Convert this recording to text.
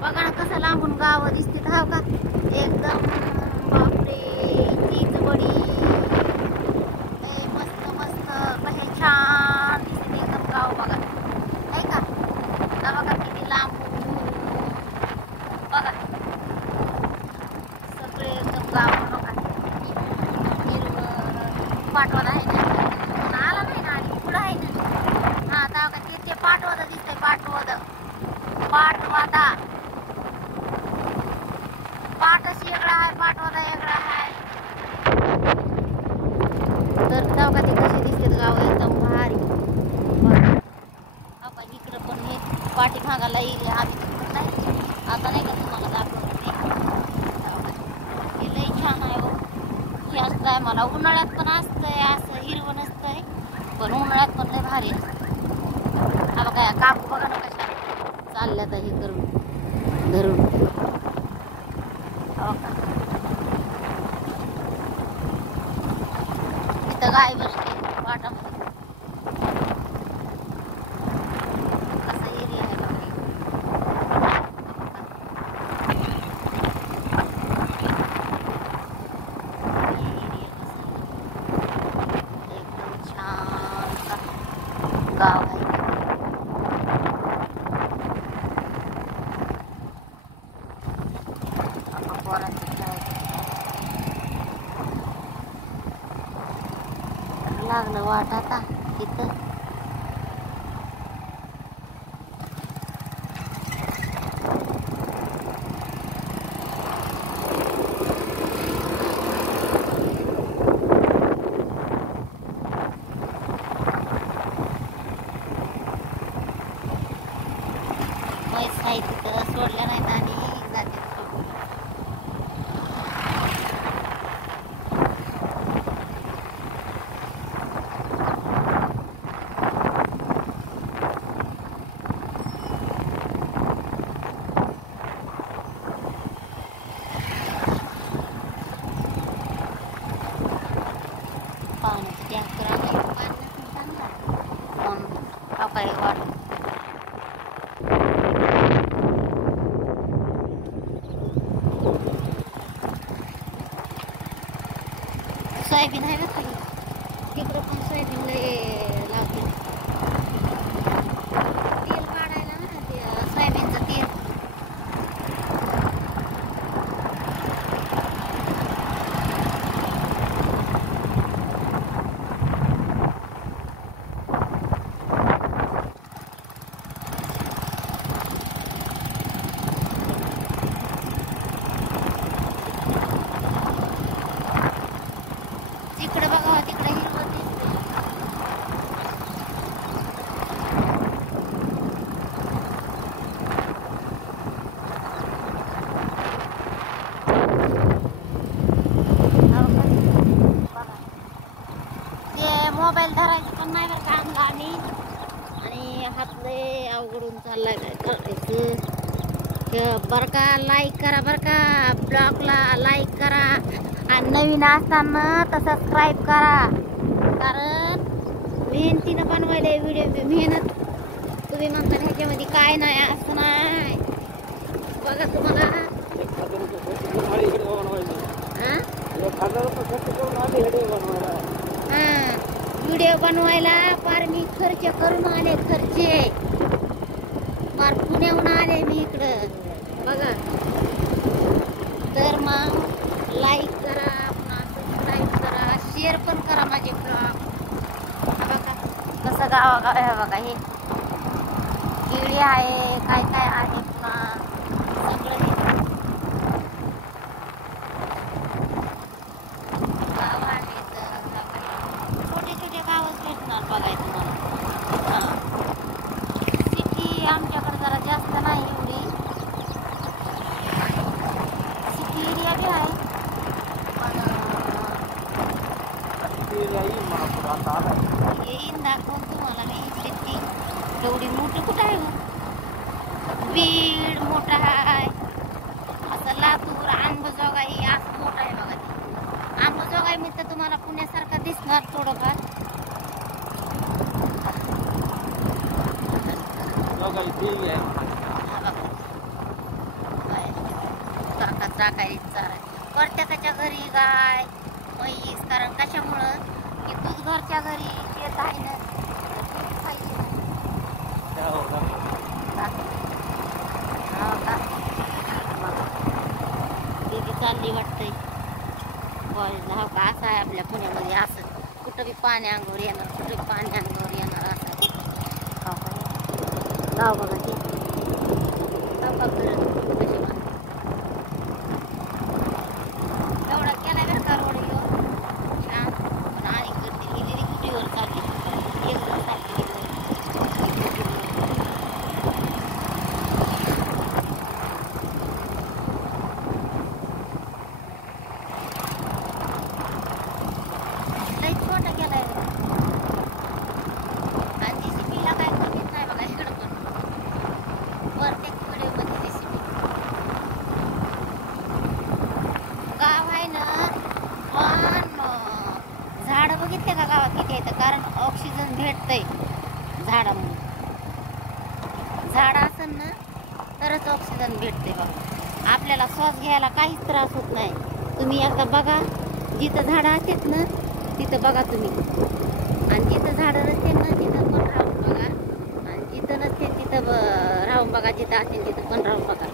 बघा ना कसं लांबून गाव दिसते हा का एकदम. बापरे तीच बडी मस्त मस्त कसे छान दिसते एकदम गाव. बघा नाही का, बघा किती लांबून बघा सगळे एकदम गाव. बघा हिरवं पाठवत आहे ना, आला नाही ना आणि पुढं आहे ना. हा आता का ते पाठवत दिसतंय, पाठवत पाठवादा पाठच वेगळा आहे, पाठवादा वेगळा आहे. तर जाऊ का ते कसे दिसतात गाव एकदम भारी. आपण इकडं पण हे पाठी भागाला येईल आम्ही नाही आता नाही का तुम्हाला दाखवते. हे लई छान आहे हो. हे असतंय मला उन्हाळ्यात पण असतंय असं हिरवं नसतंय, पण उन्हाळ्यात पण लय भारी असतं. हा बघा काकू बघा ना कशा चालल्यात हे करून धरून. इथं गाय बसते पाटामध्ये. कसा एरिया आहे बघा. एकदम छान गाव आहे. लागलं वाट आता इथं. म्हैस आहे तिथं सोडल्या नाहीत आणि जाते. पाण्याची टँकर आहे, पाणी चांगलं काय वाट. सोयाबीन आहे ना खाली, तिकडं पण सोयाबीन लावते. तेल काढायला ना ते सोयाबीनचं तेल. तिकडे बघा तिकडे हिरवं दिसते. ते मोबाईल धरायचं पण नाही बरं का आणला आम्ही, आणि हातले अवघडून चाललाय काय करायचं. बरं का लाईक करा, बरं का ब्लॉगला लाईक करा, आणि नवीन असताना तर सबस्क्राईब करा. कारण मेहनतीनं बनवायला व्हिडिओ मेहनत. तुम्ही म्हणता ह्याच्यामध्ये काय नाही असं नाही. बघा तुम्हाला व्हिडिओ बनवायला फार मी खर्च करून आले, खर्चे फार पुण्याहून आले मी इकडं. बघा तर मग लाईक करा, सबस्क्राईब करा, शेअर पण करा माझे ब्लॉग. बघा कसं गावागाव आहे. बघा हे केळी आहे, काय काय आहे पुन्हा सगळं हे गाव आहे. छोटे छोटे गावच भेटणार बघायचं मला. सिटी आमच्याकडे जरा जास्त नाही एवढी, सिटी एरिया बी आहे पण येईन दाखवून तुम्हाला मी. सिटी एवढी मोठी कुठं आहे. बीड मोठा आहे, असं लातूर अंबाजोगाई असं मोठं आहे बघा. ते अंबाजोगाई मी तर तुम्हाला पुण्यासारखा दिसणार थोडंफार. टाकायची चारा. प्रत्येकाच्या घरी गाय म्हैस, कारण कशामुळं की दूध घरच्या घरी शेत आहे ना, दूध खायचं. हो का? दीदी चालली वाटतंय कॉलेजला. हो का? असं आहे आपल्या पुण्यामध्ये, असं कुठं बी पाणी अंगावर येणार, कुठं बी पाणी अंगावर येणार असं. हो का? गाव बघा ते एवढा केला बरं का रोड ह्यो छान. पण आणि करते ही दीदी कुठीवर चालली, एकदम चालली. लई छोटा केलाय आणि जेसीबीला काय कमीच नाही बघा इकडं पण. प्रत्येक व्हिडिओमध्ये जेसीबी. गाव आहे ना, पण झाडं बघितले का गावात किती येतं, कारण ऑक्सिजन भेटतंय झाडामुळे. झाड असेल ना तरच ऑक्सिजन भेटते बघा आपल्याला. श्वास घ्यायला काहीच त्रास होत नाही. तुम्ही एकदा बघा, जिथं झाडं असतात ना तिथं बघा तुम्ही, आणि जिथं झाडं नसतील ना तिथं पण राहून बघा, आणि जिथं नसतील तिथं राहून बघा, जिथं असतील तिथं पण राहून बघा.